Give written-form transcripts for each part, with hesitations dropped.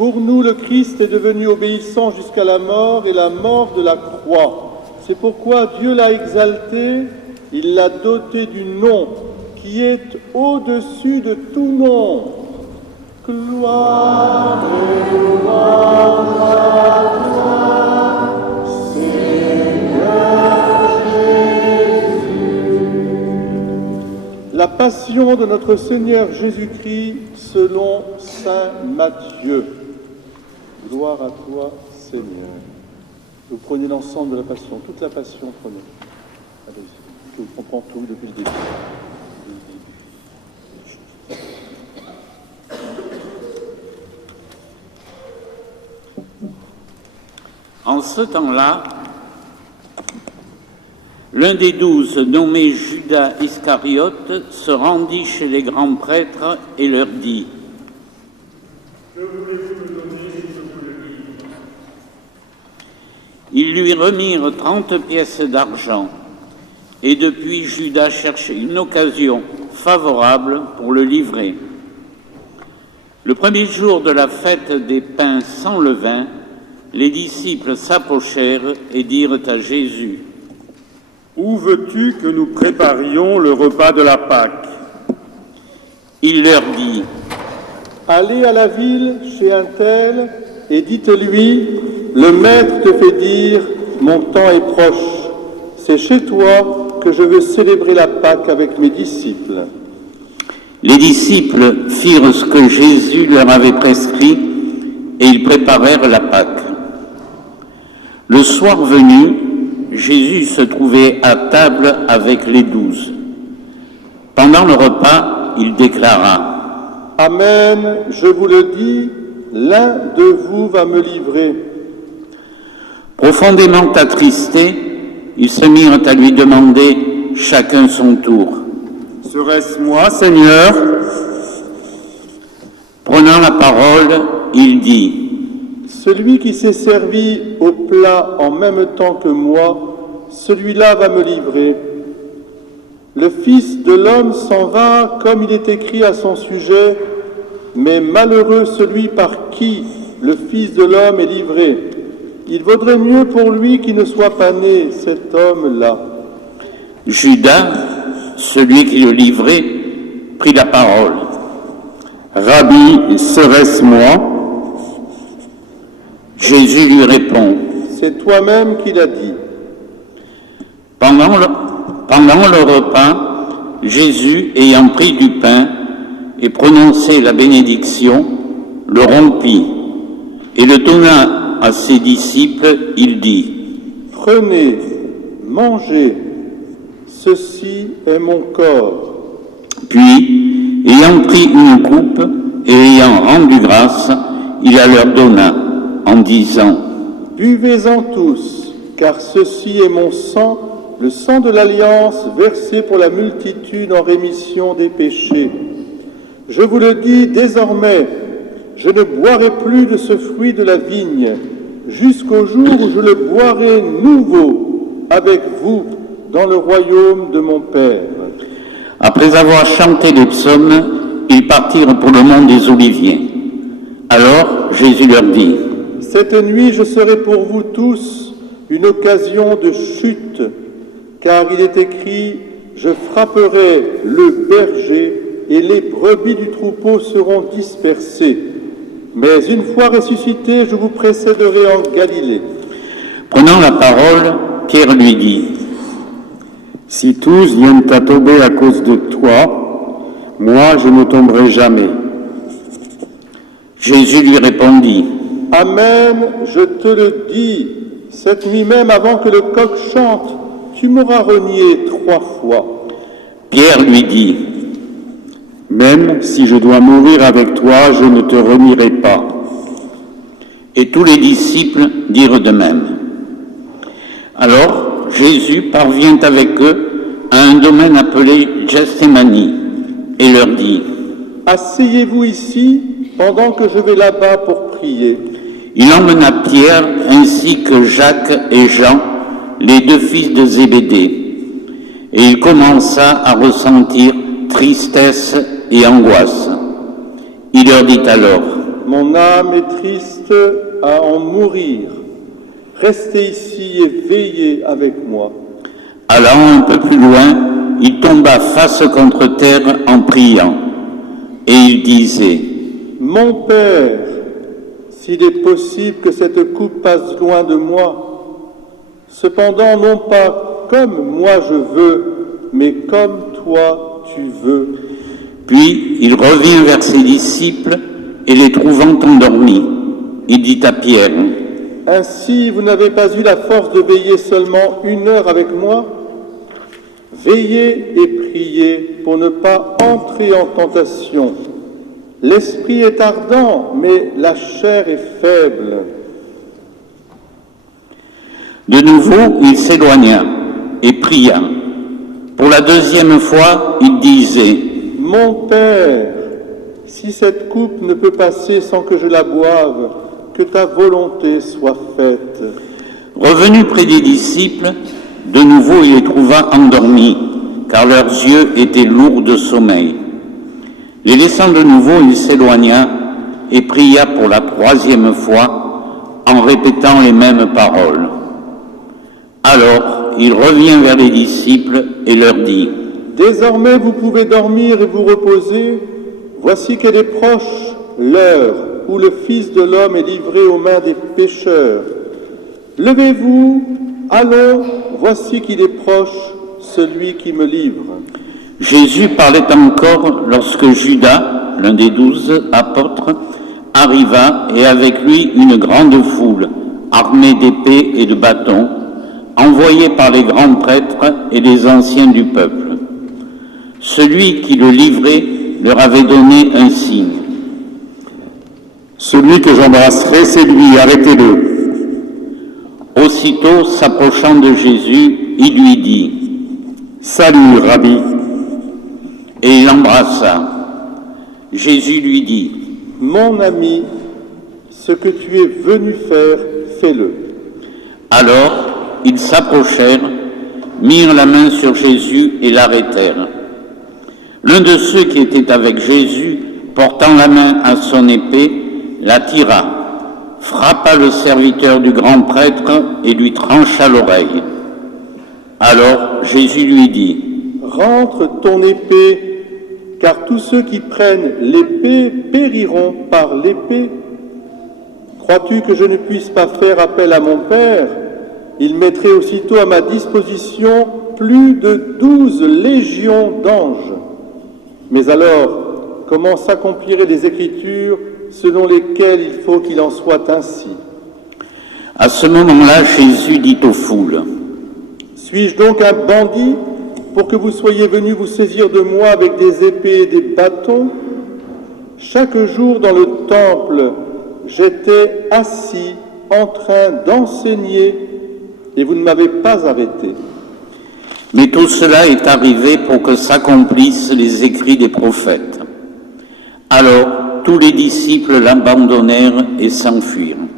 Pour nous, le Christ est devenu obéissant jusqu'à la mort et la mort de la croix. C'est pourquoi Dieu l'a exalté, il l'a doté du nom qui est au-dessus de tout nom. Gloire et louange à toi, Seigneur Jésus. La passion de notre Seigneur Jésus-Christ selon saint Matthieu. Gloire à toi, Seigneur. Vous prenez l'ensemble de la passion, toute la passion, prenez. Allez-y, on prend tout depuis le début. En ce temps-là, l'un des 12, nommé Judas Iscariote, se rendit chez les grands prêtres et leur dit : Que voulez-vous me donner si je vous le livre ? Ils lui remirent 30 pièces d'argent, et depuis Judas cherchait une occasion favorable pour le livrer. Le premier jour de la fête des pains sans levain, les disciples s'approchèrent et dirent à Jésus : Où veux-tu que nous préparions le repas de la Pâque ? Il leur dit : Allez à la ville chez un tel et dites-lui, le maître te fait dire, mon temps est proche. C'est chez toi que je veux célébrer la Pâque avec mes disciples. Les disciples firent ce que Jésus leur avait prescrit et ils préparèrent la Pâque. Le soir venu, Jésus se trouvait à table avec les 12. Pendant le repas, il déclara : Amen, je vous le dis, l'un de vous va me livrer. Profondément attristés, ils se mirent à lui demander chacun son tour : Serait-ce moi, Seigneur ? Prenant la parole, il dit : Celui qui s'est servi au plat en même temps que moi, celui-là va me livrer. Le Fils de l'homme s'en va comme il est écrit à son sujet, mais malheureux celui par qui le Fils de l'homme est livré. Il vaudrait mieux pour lui qu'il ne soit pas né, cet homme-là. Judas, celui qui le livrait, prit la parole. Rabbi, serait-ce moi ? Jésus lui répond : C'est toi-même qui l'as dit. Pendant le repas, Jésus, ayant pris du pain et prononcé la bénédiction, le rompit et le donna à ses disciples. Il dit : Prenez, mangez, ceci est mon corps. Puis, ayant pris une coupe et ayant rendu grâce, il la leur donna, en disant : Buvez-en tous, car ceci est mon sang, le sang de l'Alliance versé pour la multitude en rémission des péchés. Je vous le dis désormais, je ne boirai plus de ce fruit de la vigne, jusqu'au jour où je le boirai nouveau avec vous dans le royaume de mon Père. Après avoir chanté les psaumes, ils partirent pour le mont des Oliviers. Alors Jésus leur dit : Cette nuit, je serai pour vous tous une occasion de chute, car il est écrit, je frapperai le berger et les brebis du troupeau seront dispersées. Mais une fois ressuscité, je vous précéderai en Galilée. Prenant la parole, Pierre lui dit : Si tous viennent à tomber à cause de toi, moi je ne tomberai jamais. Jésus lui répondit : Amen, je te le dis, cette nuit même avant que le coq chante, tu m'auras renié 3 fois. Pierre lui dit : Même si je dois mourir avec toi, je ne te renierai pas. Et tous les disciples dirent de même. Alors Jésus parvient avec eux à un domaine appelé Gethsémani et leur dit : Asseyez-vous ici pendant que je vais là-bas pour prier. Il emmena Pierre ainsi que Jacques et Jean, les 2 fils de Zébédée, et il commença à ressentir tristesse et angoisse. Il leur dit alors : mon âme est triste à en mourir. Restez ici et veillez avec moi. » Allant un peu plus loin, il tomba face contre terre en priant, et il disait : « Mon Père, s'il est possible que cette coupe passe loin de moi, cependant non pas comme moi je veux, mais comme toi tu veux. » Puis il revint vers ses disciples et les trouvant endormis, il dit à Pierre : « Ainsi vous n'avez pas eu la force de veiller seulement 1 heure avec moi ? Veillez et priez pour ne pas entrer en tentation. L'esprit est ardent, mais la chair est faible. » De nouveau, il s'éloigna et pria. Pour la 2e fois, il disait : « Mon Père, si cette coupe ne peut passer sans que je la boive, que ta volonté soit faite. » Revenu près des disciples, de nouveau il les trouva endormis, car leurs yeux étaient lourds de sommeil. Les laissant de nouveau, il s'éloigna et pria pour la 3e fois, en répétant les mêmes paroles. Alors il revient vers les disciples et leur dit : « Désormais vous pouvez dormir et vous reposer. Voici qu'elle est proche l'heure où le Fils de l'homme est livré aux mains des pécheurs. Levez-vous, allons, voici qu'il est proche, celui qui me livre. » Jésus parlait encore lorsque Judas, l'un des 12 apôtres, arriva et avec lui une grande foule, armée d'épées et de bâtons, envoyée par les grands prêtres et les anciens du peuple. Celui qui le livrait leur avait donné un signe. « Celui que j'embrasserai, c'est lui, arrêtez-le. » Aussitôt, s'approchant de Jésus, il lui dit : « Salut, Rabbi !» Et il l'embrassa. Jésus lui dit : « Mon ami, ce que tu es venu faire, fais-le. » Alors, ils s'approchèrent, mirent la main sur Jésus et l'arrêtèrent. L'un de ceux qui étaient avec Jésus, portant la main à son épée, la tira, frappa le serviteur du grand prêtre et lui trancha l'oreille. Alors Jésus lui dit : « Rentre ton épée, car tous ceux qui prennent l'épée périront par l'épée. Crois-tu que je ne puisse pas faire appel à mon Père ? Il mettrait aussitôt à ma disposition plus de 12 légions d'anges. Mais alors, comment s'accompliraient les Écritures selon lesquelles il faut qu'il en soit ainsi ? » À ce moment-là, Jésus dit aux foules : « Suis-je donc un bandit pour que vous soyez venus vous saisir de moi avec des épées et des bâtons ? Chaque jour dans le temple, j'étais assis en train d'enseigner et vous ne m'avez pas arrêté. » Mais tout cela est arrivé pour que s'accomplissent les écrits des prophètes. Alors, tous les disciples l'abandonnèrent et s'enfuirent.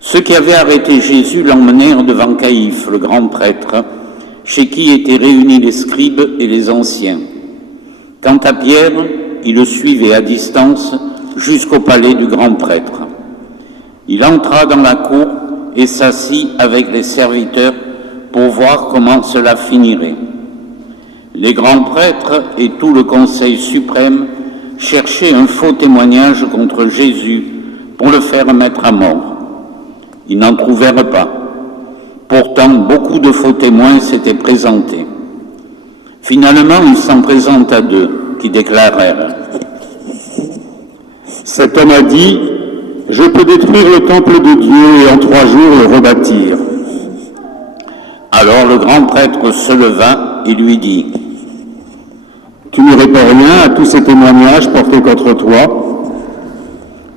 Ceux qui avaient arrêté Jésus l'emmenèrent devant Caïphe, le grand prêtre, chez qui étaient réunis les scribes et les anciens. Quant à Pierre, il le suivait à distance jusqu'au palais du grand prêtre. Il entra dans la cour et s'assit avec les serviteurs pour voir comment cela finirait. Les grands prêtres et tout le conseil suprême cherchaient un faux témoignage contre Jésus pour le faire mettre à mort. Ils n'en trouvèrent pas. Pourtant, beaucoup de faux témoins s'étaient présentés. Finalement, il s'en présenta 2 qui déclarèrent : « Cet homme a dit : je peux détruire le temple de Dieu et en 3 jours le rebâtir. » Alors le grand prêtre se leva et lui dit : « Tu ne réponds rien à tous ces témoignages portés contre toi. »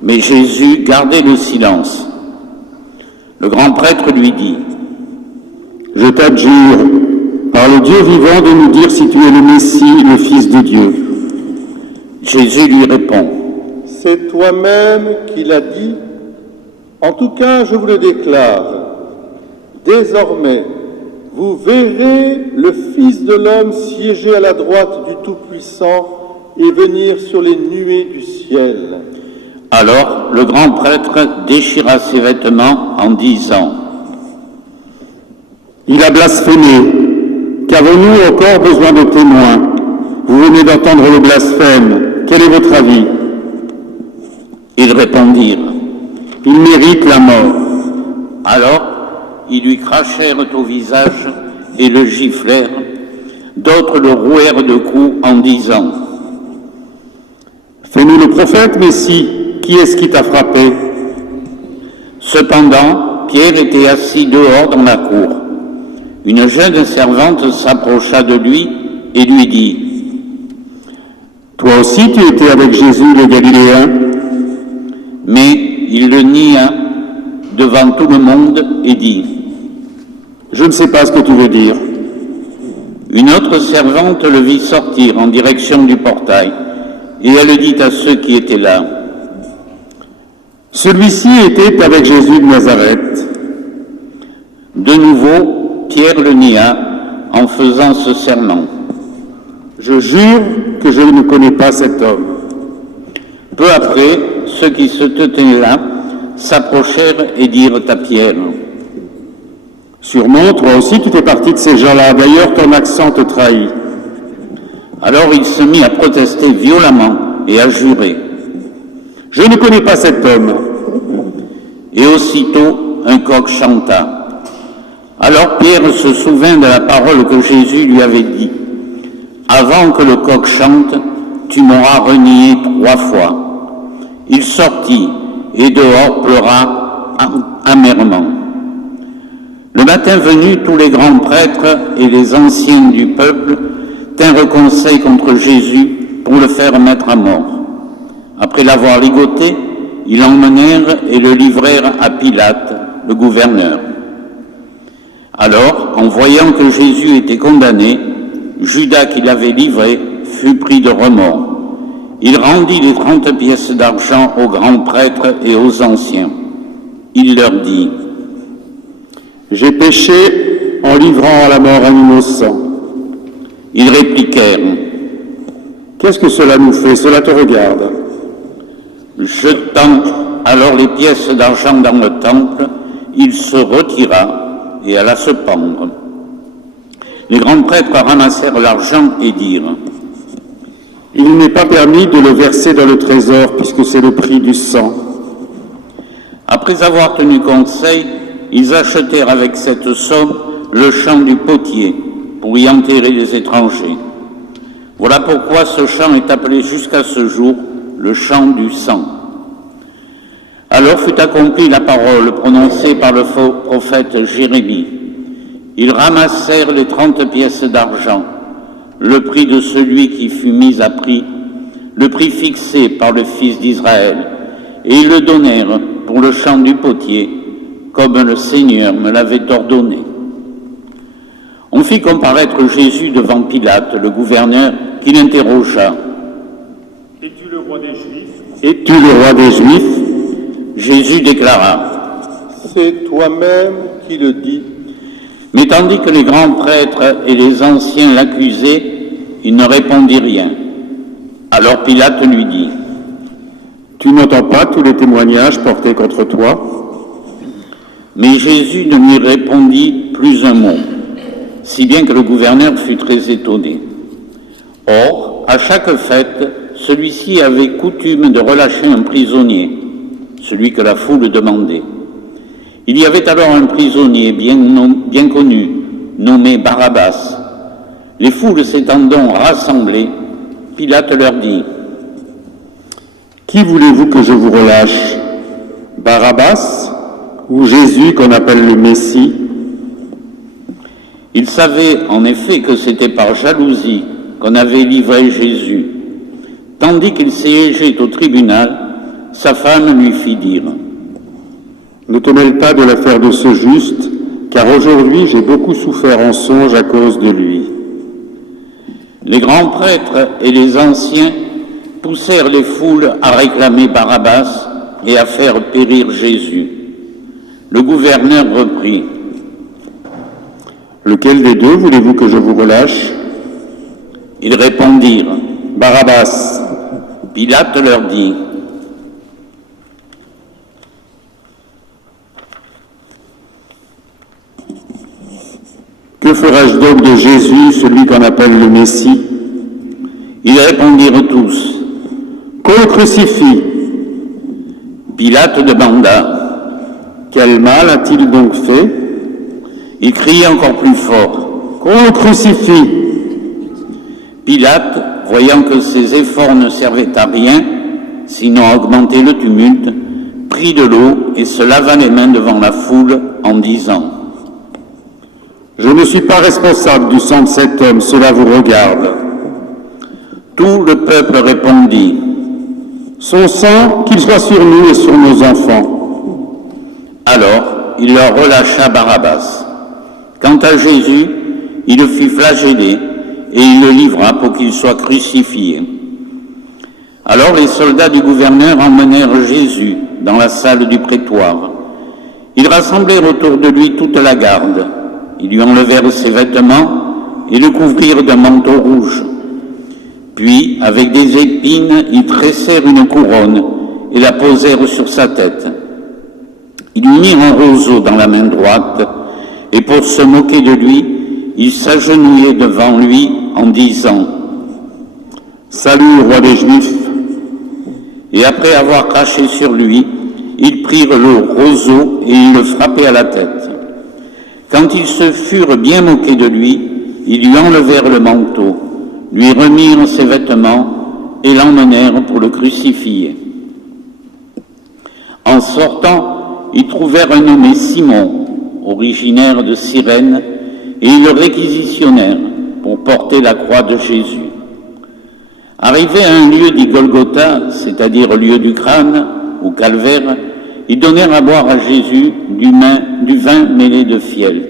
Mais Jésus gardait le silence. Le grand prêtre lui dit : « Je t'adjure, par le Dieu vivant, de nous dire si tu es le Messie, le Fils de Dieu. » Jésus lui répond : « C'est toi-même qui l'as dit. En tout cas, je vous le déclare. Désormais, vous verrez le Fils de l'homme siéger à la droite du Tout-Puissant et venir sur les nuées du ciel. » Alors le grand prêtre déchira ses vêtements en disant : « Il a blasphémé. Qu'avons-nous encore besoin de témoins ? Vous venez d'entendre le blasphème. Quel est votre avis ? » Ils répondirent : « Il mérite la mort. » Alors ils lui crachèrent au visage et le giflèrent. D'autres le rouèrent de coups en disant : « Fais-nous le prophète, Messie. Qui est-ce qui t'a frappé ? » Cependant, Pierre était assis dehors dans la cour. Une jeune servante s'approcha de lui et lui dit : « Toi aussi tu étais avec Jésus le Galiléen ? » Mais il le nia devant tout le monde et dit : « Je ne sais pas ce que tu veux dire. » Une autre servante le vit sortir en direction du portail, et elle dit à ceux qui étaient là : « Celui-ci était avec Jésus de Nazareth. » De nouveau, Pierre le nia en faisant ce serment : « Je jure que je ne connais pas cet homme. » Peu après, ceux qui se tenaient là s'approchèrent et dirent à Pierre : « Sûrement, toi aussi tu fais partie de ces gens-là. D'ailleurs, ton accent te trahit. » Alors il se mit à protester violemment et à jurer : « Je ne connais pas cet homme. » Et aussitôt, un coq chanta. Alors Pierre se souvint de la parole que Jésus lui avait dit : « Avant que le coq chante, tu m'auras renié 3 fois. » Il sortit et dehors pleura amèrement. Le matin venu, tous les grands prêtres et les anciens du peuple tinrent conseil contre Jésus pour le faire mettre à mort. Après l'avoir ligoté, ils l'emmenèrent et le livrèrent à Pilate, le gouverneur. Alors, en voyant que Jésus était condamné, Judas qui l'avait livré fut pris de remords. Il rendit les 30 pièces d'argent aux grands prêtres et aux anciens. Il leur dit : « J'ai péché en livrant à la mort un innocent. » Ils répliquèrent : « Qu'est-ce que cela nous fait ? Cela te regarde. » Jetant alors les pièces d'argent dans le temple, il se retira et alla se pendre. Les grands prêtres ramassèrent l'argent et dirent : « Il n'est pas permis de le verser dans le trésor, puisque c'est le prix du sang. » Après avoir tenu conseil, ils achetèrent avec cette somme le champ du potier pour y enterrer les étrangers. Voilà pourquoi ce champ est appelé jusqu'à ce jour le champ du sang. Alors fut accomplie la parole prononcée par le faux prophète Jérémie. Ils ramassèrent les 30 pièces d'argent, le prix de celui qui fut mis à prix, le prix fixé par le Fils d'Israël, et ils le donnèrent pour le champ du potier, comme le Seigneur me l'avait ordonné. On fit comparaître Jésus devant Pilate, le gouverneur, qui l'interrogea : « Es-tu le roi des Juifs ? » « Es-tu le roi des Juifs ?» Jésus déclara : « C'est toi-même qui le dis. » Mais tandis que les grands prêtres et les anciens l'accusaient, il ne répondit rien. Alors Pilate lui dit : « Tu n'entends pas tous les témoignages portés contre toi ? » Mais Jésus ne lui répondit plus un mot, si bien que le gouverneur fut très étonné. Or, à chaque fête, celui-ci avait coutume de relâcher un prisonnier, celui que la foule demandait. Il y avait alors un prisonnier bien connu, nommé Barabbas. Les foules s'étant donc rassemblées, Pilate leur dit : « Qui voulez-vous que je vous relâche ? Barabbas ou Jésus qu'on appelle le Messie ? » Il savait en effet que c'était par jalousie qu'on avait livré Jésus. Tandis qu'il siégeait au tribunal, sa femme lui fit dire : « Ne te mêle pas de l'affaire de ce juste, car aujourd'hui j'ai beaucoup souffert en songe à cause de lui. » Les grands prêtres et les anciens poussèrent les foules à réclamer Barabbas et à faire périr Jésus. Le gouverneur reprit : « Lequel des deux voulez-vous que je vous relâche ? » Ils répondirent : « Barabbas. » Pilate leur dit : Que ferai-je donc de Jésus, celui qu'on appelle le Messie? Ils répondirent tous, qu'on le crucifie. Pilate demanda, quel mal a-t-il donc fait? il criait encore plus fort, qu'on le crucifie. Pilate, voyant que ses efforts ne servaient à rien, sinon à augmenter le tumulte, prit de l'eau et se lava les mains devant la foule en disant, je ne suis pas responsable du sang de cet homme, cela vous regarde. Tout le peuple répondit, son sang, qu'il soit sur nous et sur nos enfants. Alors il leur relâcha Barabbas. Quant à Jésus, il le fit flageller et il le livra pour qu'il soit crucifié. Alors les soldats du gouverneur emmenèrent Jésus dans la salle du prétoire. Ils rassemblèrent autour de lui toute la garde. Ils lui enlevèrent ses vêtements et le couvrirent d'un manteau rouge. Puis, avec des épines, ils tressèrent une couronne et la posèrent sur sa tête. Ils lui mirent un roseau dans la main droite, et pour se moquer de lui, ils s'agenouillaient devant lui en disant « Salut, roi des Juifs !» Et après avoir craché sur lui, ils prirent le roseau et ils le frappaient à la tête. Quand ils se furent bien moqués de lui, ils lui enlevèrent le manteau, lui remirent ses vêtements et l'emmenèrent pour le crucifier. En sortant, ils trouvèrent un nommé Simon, originaire de Cyrène, et ils le réquisitionnèrent pour porter la croix de Jésus. Arrivés à un lieu dit Golgotha, c'est-à-dire lieu du crâne, ou calvaire, ils donnèrent à boire à Jésus du vin mêlé de fiel.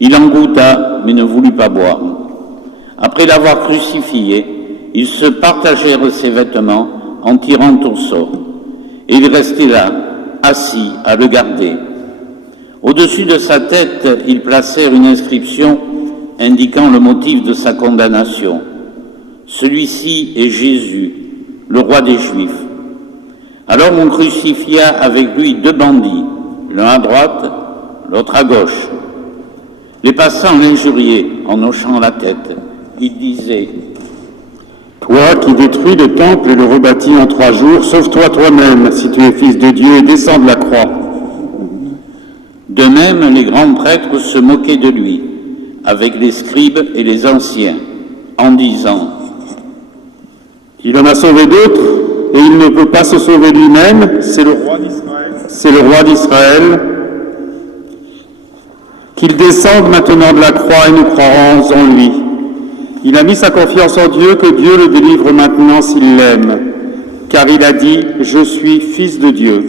Il en goûta, mais ne voulut pas boire. Après l'avoir crucifié, ils se partagèrent ses vêtements en tirant au sort. Et il restait là, assis, à le garder. Au-dessus de sa tête, ils placèrent une inscription indiquant le motif de sa condamnation. Celui-ci est Jésus, le roi des Juifs. Alors on crucifia avec lui 2 bandits, l'un à droite, l'autre à gauche. Les passants l'injuriaient en hochant la tête. Ils disaient « Toi qui détruis le temple et le rebâtis en 3 jours, sauve-toi toi-même si tu es fils de Dieu et descends de la croix. » De même, les grands prêtres se moquaient de lui, avec les scribes et les anciens, en disant « Il en a sauvé d'autres, et il ne peut pas se sauver lui-même, c'est le roi d'Israël. Qu'il descende maintenant de la croix et nous croirons en lui. Il a mis sa confiance en Dieu, que Dieu le délivre maintenant s'il l'aime, car il a dit « Je suis fils de Dieu ».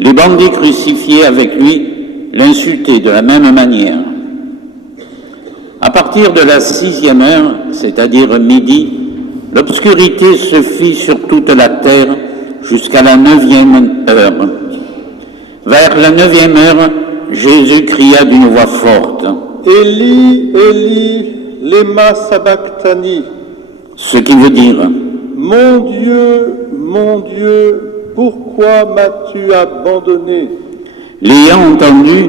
Les bandits crucifiés avec lui l'insultaient de la même manière. À partir de la 6e heure, c'est-à-dire midi, l'obscurité se fit sur toute la terre jusqu'à la 9e heure. Vers la 9e heure, Jésus cria d'une voix forte « Eli, Eli, lema sabachthani » ce qui veut dire « Mon Dieu, pourquoi m'as-tu abandonné ?» L'ayant entendu,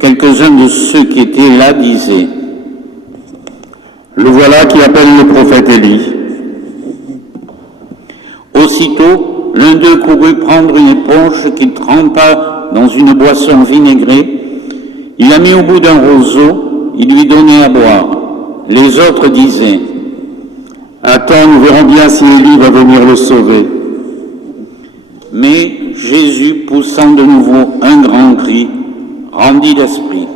quelques-uns de ceux qui étaient là disaient « Le voilà qui appelle le prophète Élie. » Aussitôt, l'un d'eux courut prendre une éponge qu'il trempa dans une boisson vinaigrée. Il la mit au bout d'un roseau, il lui donnait à boire. Les autres disaient « Attends, nous verrons bien si Élie va venir le sauver. » Mais Jésus, poussant de nouveau un grand cri, rendit l'esprit.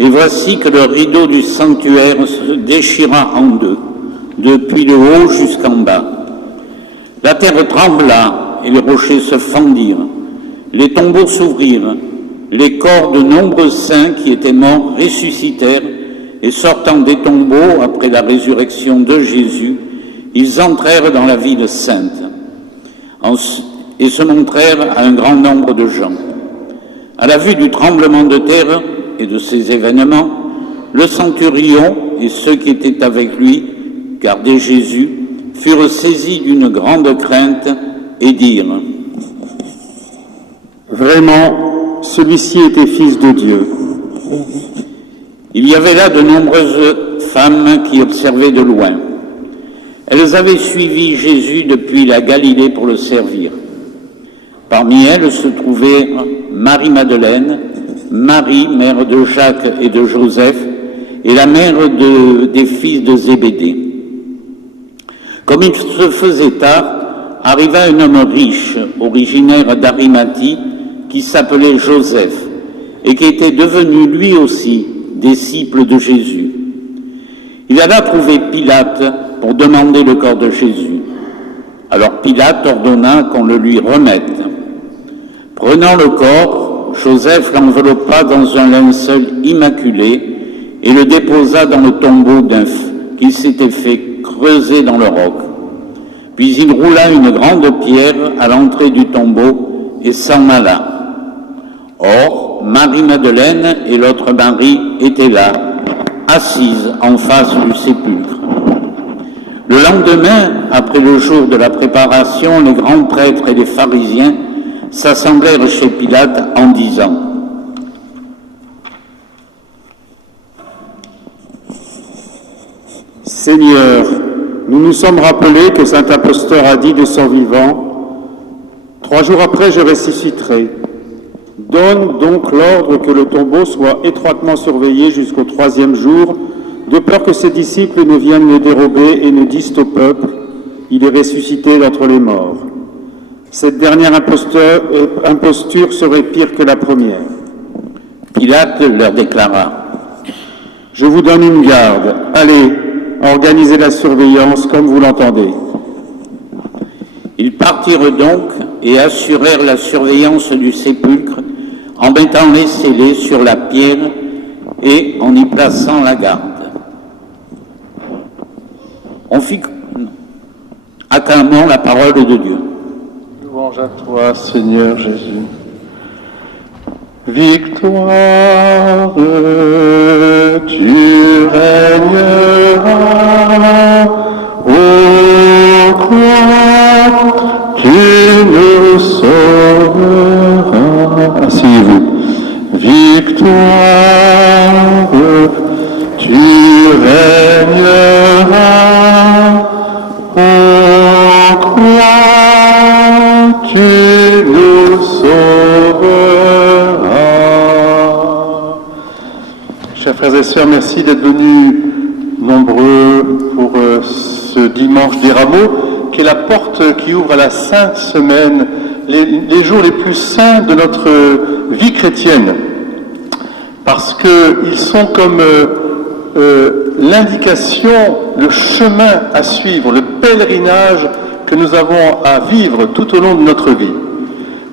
Et voici que le rideau du sanctuaire se déchira en 2, depuis le haut jusqu'en bas. La terre trembla et les rochers se fendirent. les tombeaux s'ouvrirent, les corps de nombreux saints qui étaient morts ressuscitèrent, et sortant des tombeaux après la résurrection de Jésus, ils entrèrent dans la ville sainte et se montrèrent à un grand nombre de gens. À la vue du tremblement de terre et de ces événements, le centurion et ceux qui étaient avec lui, gardaient Jésus, furent saisis d'une grande crainte et dirent : « Vraiment, celui-ci était fils de Dieu. » Il y avait là de nombreuses femmes qui observaient de loin. Elles avaient suivi Jésus depuis la Galilée pour le servir. Parmi elles se trouvaient Marie-Madeleine, Marie, mère de Jacques et de Joseph, et la mère des fils de Zébédée. Comme il se faisait tard, arriva un homme riche, originaire d'Arimathie, qui s'appelait Joseph, et qui était devenu lui aussi disciple de Jésus. Il alla trouver Pilate pour demander le corps de Jésus. Alors Pilate ordonna qu'on le lui remette. Prenant le corps, Joseph l'enveloppa dans un linceul immaculé et le déposa dans le tombeau qu'il s'était fait creuser dans le roc. Puis il roula une grande pierre à l'entrée du tombeau et s'en alla. Or, Marie-Madeleine et l'autre Marie étaient là, assises en face du sépulcre. Le lendemain, après le jour de la préparation, les grands prêtres et les pharisiens s'assemblèrent chez Pilate en disant : « Seigneur, nous nous sommes rappelés que saint imposteur a dit de son vivant : 3 jours après, je ressusciterai. Donne donc l'ordre que le tombeau soit étroitement surveillé jusqu'au 3e jour, de peur que ses disciples ne viennent le dérober et ne disent au peuple : il est ressuscité d'entre les morts. Cette dernière imposture serait pire que la première. » Pilate leur déclara : « Je vous donne une garde. Allez, organisez la surveillance comme vous l'entendez. » Ils partirent donc et assurèrent la surveillance du sépulcre en mettant les scellés sur la pierre et en y plaçant la garde. On fit acclamons la parole de Dieu. Louange à toi, Seigneur Jésus. Victoire, tu régneras, ô croix, tu nous sauveras. Asseyez-vous. Victoire, tu régneras, ô croix, tu nous sauveras. Chers frères et sœurs, merci d'être venus nombreux pour ce dimanche des Rameaux, qui est la porte qui ouvre à la Sainte Semaine, les jours les plus saints de notre vie chrétienne, parce qu'ils sont comme l'indication, le chemin à suivre, le pèlerinage que nous avons à vivre tout au long de notre vie.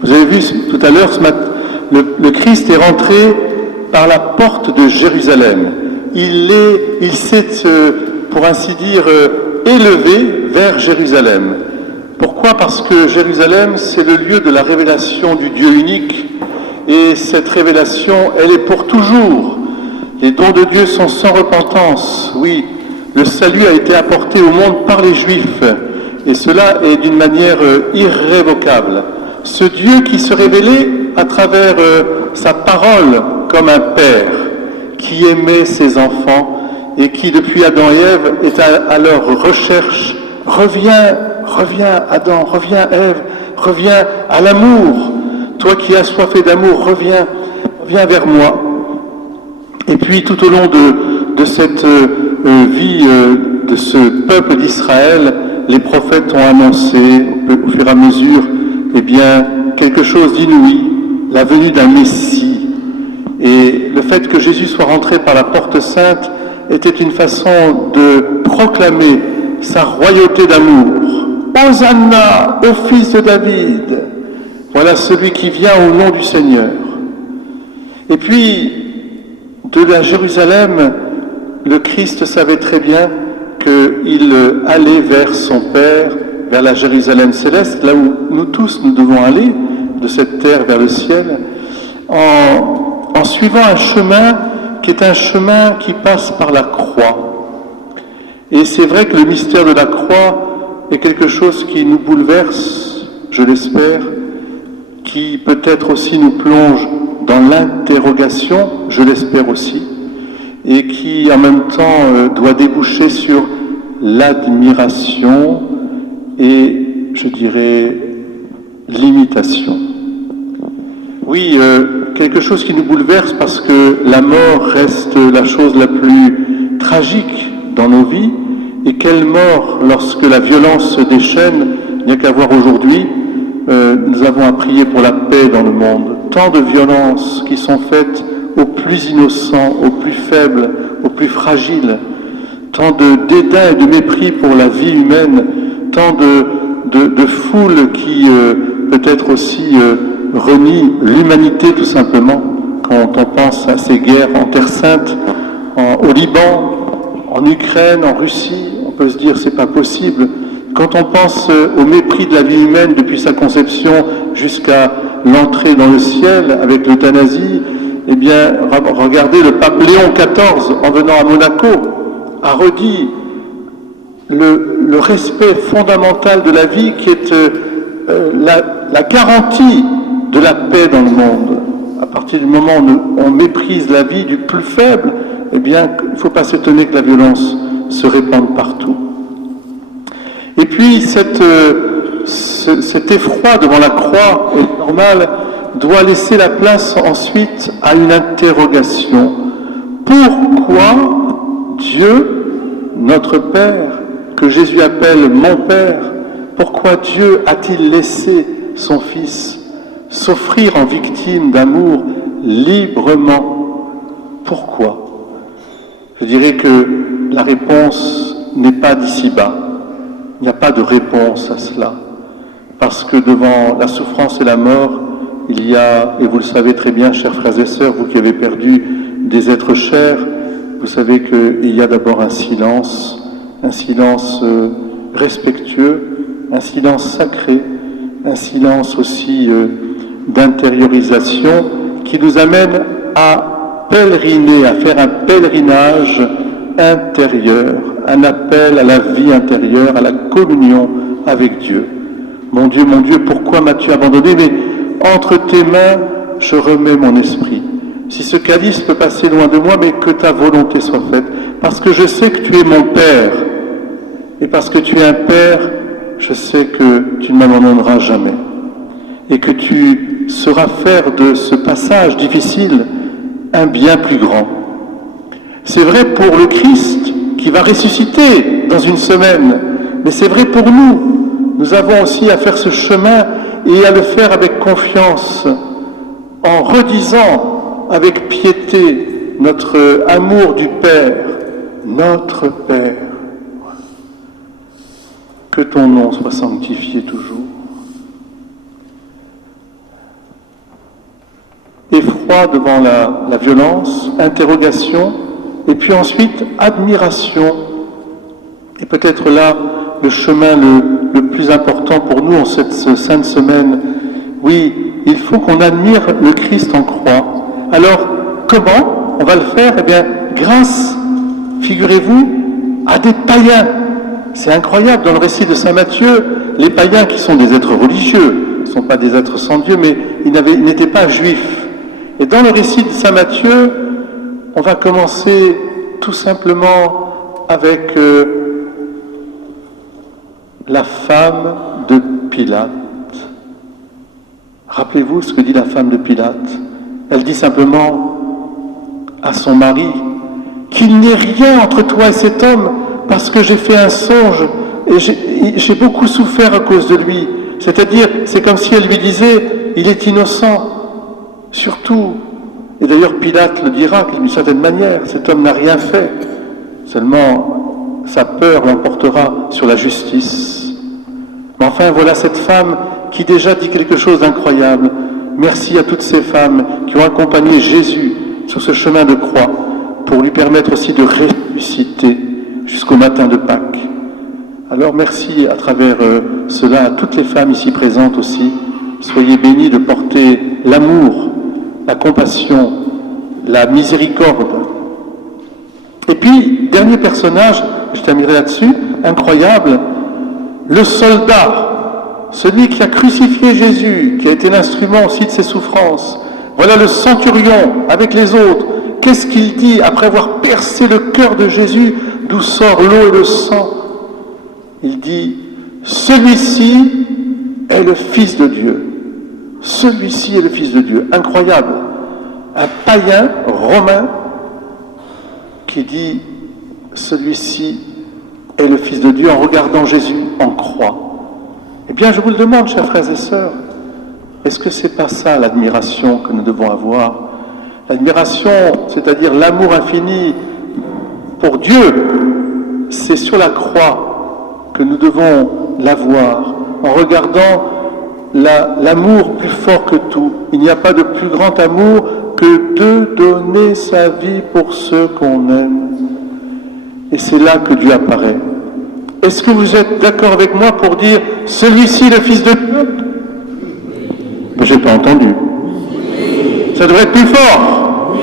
Vous avez vu tout à l'heure, le Christ est rentré par la porte de Jérusalem. Il s'est, pour ainsi dire, élevé vers Jérusalem. Pourquoi ? Parce que Jérusalem, c'est le lieu de la révélation du Dieu unique. Et cette révélation, elle est pour toujours. Les dons de Dieu sont sans repentance. Oui, le salut a été apporté au monde par les Juifs. Et cela est d'une manière irrévocable. Ce Dieu qui se révélait à travers sa parole comme un père qui aimait ses enfants et qui, depuis Adam et Ève, est à leur recherche. Reviens Adam, reviens Ève, reviens à l'amour. Toi qui as soifé d'amour, reviens vers moi. Et puis tout au long de cette vie de ce peuple d'Israël, les prophètes ont annoncé au fur et à mesure quelque chose d'inouï, la venue d'un Messie. Et le fait que Jésus soit rentré par la porte sainte était une façon de proclamer sa royauté d'amour. Hosanna au fils de David. Voilà celui qui vient au nom du Seigneur. Et puis, de la Jérusalem, le Christ savait très bien qu'il allait vers son Père, vers la Jérusalem céleste, là où nous tous nous devons aller, de cette terre vers le ciel, en suivant un chemin qui est un chemin qui passe par la croix. Et c'est vrai que le mystère de la croix est quelque chose qui nous bouleverse, je l'espère, qui peut-être aussi nous plonge dans l'interrogation, je l'espère aussi, et qui en même temps doit déboucher sur l'admiration et, je dirais, l'imitation. Oui, quelque chose qui nous bouleverse parce que la mort reste la chose la plus tragique dans nos vies, et quelle mort lorsque la violence se déchaîne. Il n'y a qu'à voir aujourd'hui, nous avons à prier pour la paix dans le monde. Tant de violences qui sont faites aux plus innocents, aux plus faibles, aux plus fragiles, tant de dédain et de mépris pour la vie humaine, tant de foules qui peut-être aussi renient l'humanité tout simplement, quand on pense à ces guerres en Terre Sainte, au Liban, en Ukraine, en Russie, on peut se dire c'est pas possible. Quand on pense au mépris de la vie humaine depuis sa conception jusqu'à l'entrée dans le ciel avec l'euthanasie, eh bien, regardez, le pape Léon XIV, en venant à Monaco, a redit le respect fondamental de la vie qui est la garantie de la paix dans le monde. À partir du moment où on méprise la vie du plus faible, eh bien, il ne faut pas s'étonner que la violence se répande partout. Et puis, cet effroi devant la croix, est normal, doit laisser la place ensuite à une interrogation. Pourquoi Dieu, notre Père, que Jésus appelle mon Père, pourquoi Dieu a-t-il laissé son Fils s'offrir en victime d'amour librement? Pourquoi? Je dirais que la réponse n'est pas d'ici-bas. Il n'y a pas de réponse à cela. Parce que devant la souffrance et la mort, il y a, et vous le savez très bien, chers frères et sœurs, vous qui avez perdu des êtres chers, vous savez qu'il y a d'abord un silence respectueux, un silence sacré, un silence aussi d'intériorisation qui nous amène à pèleriner, à faire un pèlerinage intérieur, un appel à la vie intérieure, à la communion avec Dieu. Mon Dieu, pourquoi m'as-tu abandonné? Mais entre tes mains, je remets mon esprit. Si ce calice peut passer loin de moi, mais que ta volonté soit faite. Parce que je sais que tu es mon Père. Et parce que tu es un Père, je sais que tu ne m'abandonneras jamais. Et que tu sauras faire de ce passage difficile un bien plus grand. C'est vrai pour le Christ qui va ressusciter dans une semaine, mais c'est vrai pour nous. Nous avons aussi à faire ce chemin et à le faire avec confiance, en redisant avec piété notre amour du Père, notre Père. Que ton nom soit sanctifié toujours. Effroi devant la violence, interrogation, et puis ensuite admiration. Et peut-être là, le chemin le plus important pour nous en cette sainte semaine. Oui, il faut qu'on admire le Christ en croix. Alors, comment on va le faire? Eh bien, grâce, figurez-vous, à des païens. C'est incroyable, dans le récit de saint Matthieu, les païens qui sont des êtres religieux, ne sont pas des êtres sans Dieu, mais ils n'étaient pas juifs. Et dans le récit de saint Matthieu, on va commencer tout simplement avec la femme de Pilate. Rappelez-vous ce que dit la femme de Pilate. Elle dit simplement à son mari qu'il n'y ait rien entre toi et cet homme parce que j'ai fait un songe et j'ai beaucoup souffert à cause de lui. C'est-à-dire, c'est comme si elle lui disait, il est innocent. Surtout, et d'ailleurs Pilate le dira d'une certaine manière, cet homme n'a rien fait. Seulement, sa peur l'emportera sur la justice. Mais enfin, voilà cette femme qui déjà dit quelque chose d'incroyable. Merci à toutes ces femmes qui ont accompagné Jésus sur ce chemin de croix pour lui permettre aussi de ressusciter jusqu'au matin de Pâques. Alors merci à travers cela à toutes les femmes ici présentes aussi. Soyez bénies de porter l'amour, la compassion, la miséricorde. Et puis, dernier personnage, je terminerai là-dessus, incroyable, le soldat, celui qui a crucifié Jésus, qui a été l'instrument aussi de ses souffrances. Voilà le centurion avec les autres. Qu'est-ce qu'il dit après avoir percé le cœur de Jésus, d'où sort l'eau et le sang? Il dit, celui-ci est le Fils de Dieu. Celui-ci est le Fils de Dieu. Incroyable. Un païen romain qui dit, celui-ci est le Fils de Dieu en regardant Jésus en croix. Eh bien, je vous le demande, chers frères et sœurs, est-ce que c'est pas ça l'admiration que nous devons avoir? L'admiration, c'est-à-dire l'amour infini pour Dieu, c'est sur la croix que nous devons l'avoir, en regardant l'amour plus fort que tout. Il n'y a pas de plus grand amour que de donner sa vie pour ceux qu'on aime. Et c'est là que Dieu apparaît. Est-ce que vous êtes d'accord avec moi pour dire « Celui-ci, le Fils de Dieu » ? Mais j'ai pas entendu. Ça devrait être plus fort.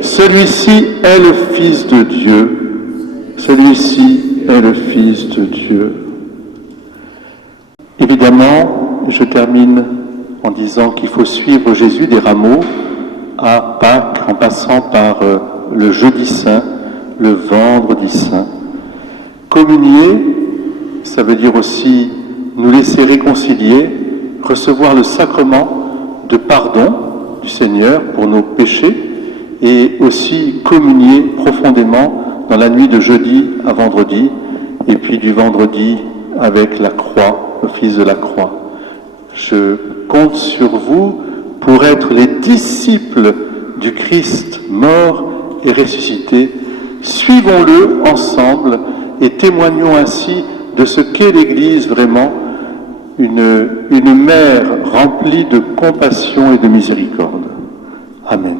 Celui-ci est le Fils de Dieu. Celui-ci est le Fils de Dieu. Évidemment, je termine en disant qu'il faut suivre Jésus des rameaux à Pâques en passant par le jeudi saint, le vendredi saint. Communier, ça veut dire aussi nous laisser réconcilier, recevoir le sacrement de pardon du Seigneur pour nos péchés et aussi communier profondément dans la nuit de jeudi à vendredi et puis du vendredi avec la croix, l'office de la croix. Je compte sur vous pour être les disciples du Christ mort et ressuscité. Suivons-le ensemble et témoignons ainsi de ce qu'est l'Église vraiment, une mère remplie de compassion et de miséricorde. Amen.